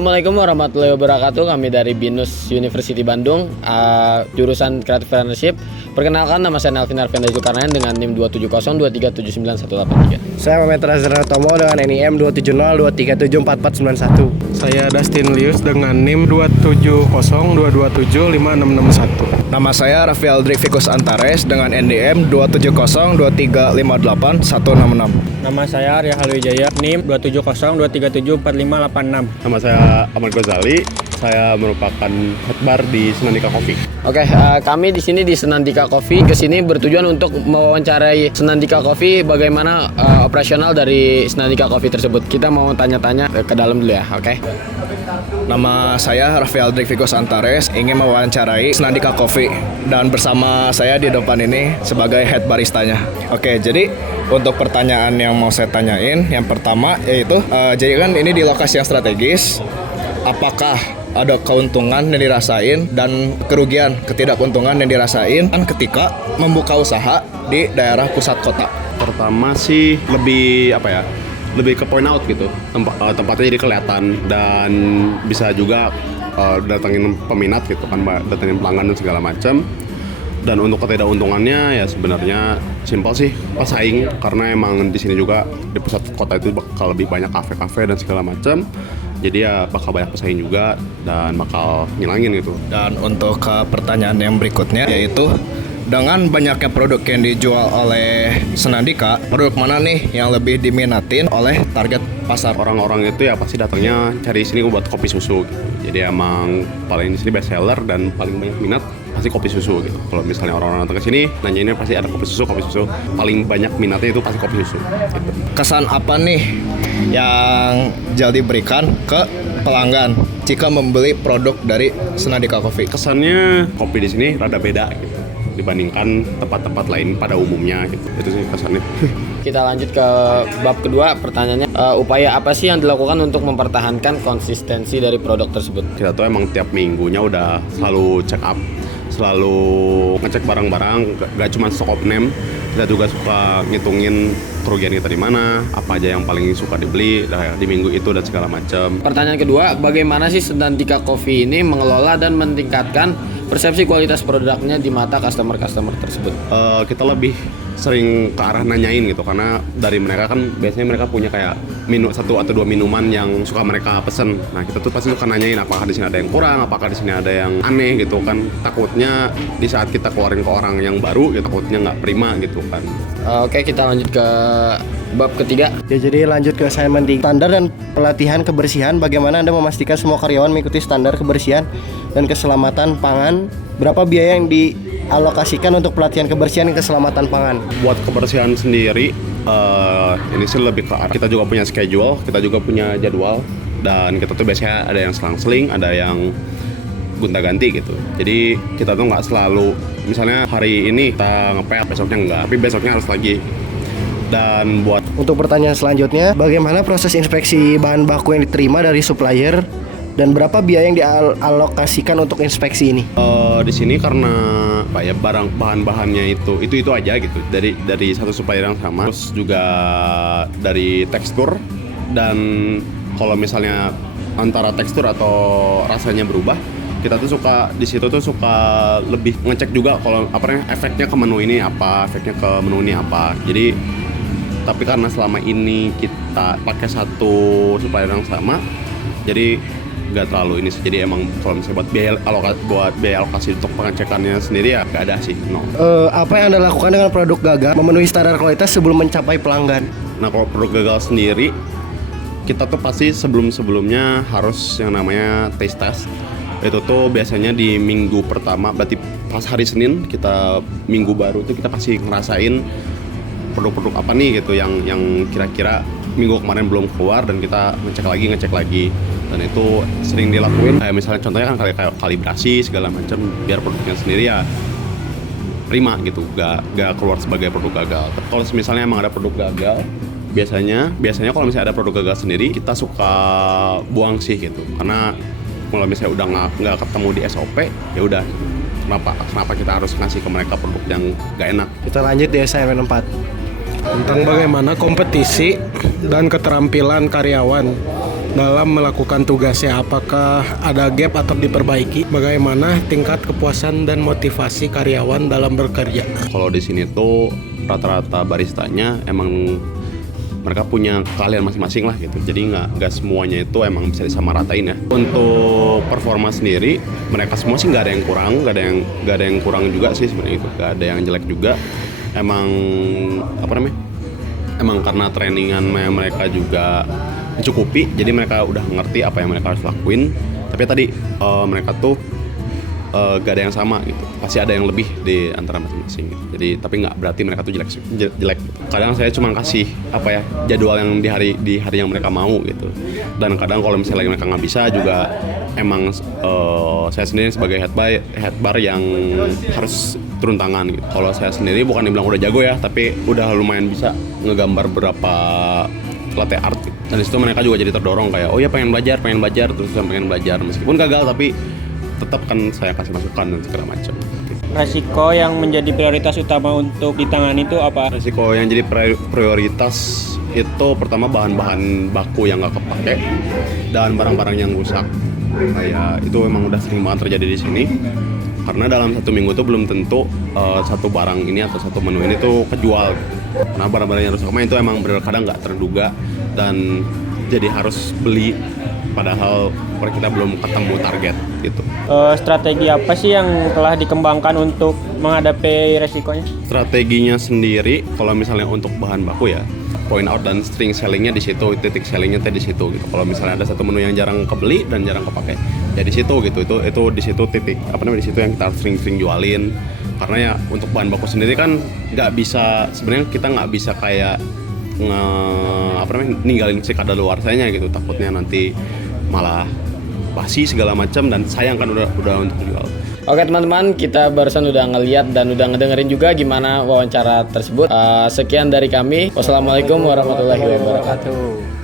Assalamualaikum warahmatullahi wabarakatuh. Kami dari BINUS University Bandung, jurusan Creative Partnership. Perkenalkan, nama saya Nelvin Arvenda Zulkarnain dengan NIM 27023791183. Saya Mehmet Razra Tomo dengan NIM 27023744491. Saya Dustin Lius dengan NIM 27022756661. Nama saya Raffi Aldrik Fikus Antares dengan NDM 27023581666. Nama saya Arya Halwijaya, NIM 27023745586. Nama saya Ahmad Ghazali. Saya merupakan headbar di Senandika Coffee. Oke, kami di sini di Senandika Coffee kesini bertujuan untuk mewawancarai Senandika Coffee bagaimana operasional dari Senandika Coffee tersebut. Kita mau tanya-tanya ke dalam dulu ya, oke? Nama saya Raffi Aldrik Fikus Antares, ingin mewawancarai Senandika Coffee dan bersama saya di depan ini sebagai head baristanya. Oke, jadi untuk pertanyaan yang mau saya tanyain, yang pertama yaitu jadi kan ini di lokasi yang strategis, apakah ada keuntungan yang dirasain dan kerugian, ketidakkeuntungan yang dirasain kan ketika membuka usaha di daerah pusat kota? Pertama sih lebih lebih ke point out gitu. Tempatnya jadi kelihatan dan bisa juga datangin peminat gitu kan, datangin pelanggan dan segala macam. Dan untuk ketidakунtungannya ya sebenarnya simpel sih, pesaing, karena emang di sini juga di pusat kota itu bakal lebih banyak kafe-kafe dan segala macam. Jadi ya bakal banyak pesaing juga dan bakal ngilangin gitu. Dan untuk pertanyaan yang berikutnya yaitu dengan banyaknya produk yang dijual oleh Senandika, produk mana nih yang lebih diminatin oleh target pasar? Orang-orang itu ya pasti datangnya cari sini buat kopi susu gitu. Jadi emang paling di sini best seller dan paling banyak minat pasti kopi susu gitu. Kalau misalnya orang-orang datang ke sini nanyainnya pasti ada kopi susu. Paling banyak minatnya itu pasti kopi susu gitu. Kesan apa nih yang jadi berikan ke pelanggan jika membeli produk dari Senandika Coffee? Kesannya kopi di sini rada beda gitu dibandingkan tempat-tempat lain pada umumnya gitu. Itu sih kesannya. Kita lanjut ke bab kedua, pertanyaannya upaya apa sih yang dilakukan untuk mempertahankan konsistensi dari produk tersebut? Kita tuh emang tiap minggunya udah selalu check up, selalu ngecek barang-barang, gak cuma stok name, kita juga suka ngitungin kerugian kita di mana, apa aja yang paling suka dibeli di minggu itu dan segala macam. Pertanyaan kedua, bagaimana sih Senandika Coffee ini mengelola dan meningkatkan persepsi kualitas produknya di mata customer-customer tersebut? Kita lebih sering ke arah nanyain gitu, karena dari mereka kan biasanya mereka punya kayak satu atau dua minuman yang suka mereka pesen. Nah kita tuh pasti suka nanyain apakah di sini ada yang kurang, apakah di sini ada yang aneh gitu kan. Takutnya di saat kita keluarin ke orang yang baru, ya takutnya nggak prima gitu kan. Oke, kita lanjut ke bab ketiga. Ya, jadi lanjut ke assignment standar dan pelatihan kebersihan. Bagaimana Anda memastikan semua karyawan mengikuti standar kebersihan dan keselamatan pangan? Berapa biaya yang dialokasikan untuk pelatihan kebersihan dan keselamatan pangan? Buat kebersihan sendiri, ini sih lebih ke arah kita juga punya schedule, kita juga punya jadwal, dan kita tuh biasanya ada yang selang-seling, ada yang gonta-ganti gitu. Jadi kita tuh nggak selalu, misalnya hari ini kita ngepel, besoknya enggak, tapi besoknya harus lagi. Dan buat Untuk pertanyaan selanjutnya, bagaimana proses inspeksi bahan baku yang diterima dari supplier dan berapa biaya yang dialokasikan untuk inspeksi ini? di sini karena bahan-bahannya itu aja gitu, dari satu supplier yang sama, terus juga dari tekstur, dan kalau misalnya antara tekstur atau rasanya berubah, kita tuh di situ suka lebih ngecek juga kalau efeknya ke menu ini apa, efeknya ke menu ini apa. Jadi tapi karena selama ini kita pakai satu supplier yang sama, jadi nggak terlalu ini sih. Jadi emang kalau misalnya buat biaya alokasi untuk pengecekannya sendiri ya nggak ada sih, no. Apa yang Anda lakukan dengan produk gagal memenuhi standar kualitas sebelum mencapai pelanggan? Nah kalau produk gagal sendiri, kita tuh pasti sebelumnya harus yang namanya taste test. Itu tuh biasanya di minggu pertama, berarti pas hari Senin, kita minggu baru tuh kita pasti ngerasain produk-produk apa nih gitu yang kira-kira minggu kemarin belum keluar, dan kita ngecek lagi. Dan itu sering dilakuin, kayak misalnya contohnya kan kayak kalibrasi segala macam, biar produknya sendiri ya prima gitu, gak keluar sebagai produk gagal. Kalau misalnya emang ada produk gagal, biasanya kalau misalnya ada produk gagal sendiri, kita suka buang sih gitu, karena kalau misalnya udah nggak ketemu di SOP, ya udah kenapa kita harus ngasih ke mereka produk yang gak enak. Kita lanjut di assignment 4. Tentang bagaimana kompetisi dan keterampilan karyawan dalam melakukan tugasnya. Apakah ada gap atau diperbaiki? Bagaimana tingkat kepuasan dan motivasi karyawan dalam bekerja? Kalau di sini tuh rata-rata baristanya emang mereka punya keahlian masing-masing lah gitu. Jadi nggak semuanya itu emang bisa disamaratain ya. Untuk performa sendiri, mereka semua sih nggak ada yang kurang, nggak ada yang kurang juga sih sebenarnya itu. Nggak ada yang jelek juga. Emang Emang karena trainingan mereka juga mencukupi, jadi mereka udah ngerti apa yang mereka harus lakuin. Tapi tadi mereka tuh gak ada yang sama gitu, pasti ada yang lebih di antara masing-masing gitu. Jadi tapi nggak berarti mereka tuh jelek. Kadang saya cuma kasih jadwal yang di hari yang mereka mau gitu. Dan kadang kalau misalnya mereka nggak bisa juga emang saya sendiri sebagai head bar yang harus turun tangan gitu. Kalau saya sendiri bukan dibilang udah jago ya, tapi udah lumayan bisa ngegambar berapa latte art gitu. Dan disitu mereka juga jadi terdorong kayak oh ya pengen belajar terus pengen belajar meskipun gagal tapi tetap kan saya kasih masukan dan segala macam. Resiko yang menjadi prioritas utama untuk ditangani itu apa? Resiko yang jadi prioritas itu pertama bahan-bahan baku yang nggak kepake dan barang-barang yang rusak. Kayak itu emang udah sering banget terjadi di sini. Karena dalam 1 minggu itu belum tentu satu barang ini atau satu menu ini tuh kejual. Karena barang-barang yang rusak itu emang kadang nggak terduga dan jadi harus beli padahal kita belum ketemu target gitu. Strategi apa sih yang telah dikembangkan untuk menghadapi resikonya? Strateginya sendiri kalau misalnya untuk bahan baku ya point out dan string sellingnya di situ, titik sellingnya di situ gitu. Kalau misalnya ada satu menu yang jarang kebeli dan jarang kepake ya di situ gitu. Itu di situ titik di situ yang kita sering jualin. Karena ya untuk bahan baku sendiri kan nggak bisa, sebenarnya kita nggak bisa kayak ninggalin si kadaluarsanya gitu, takutnya nanti malah basi segala macam dan sayang kan udah untuk dijual. Oke teman-teman, kita barusan udah ngeliat dan udah ngedengerin juga gimana wawancara tersebut. Sekian dari kami. Wassalamualaikum warahmatullahi wabarakatuh.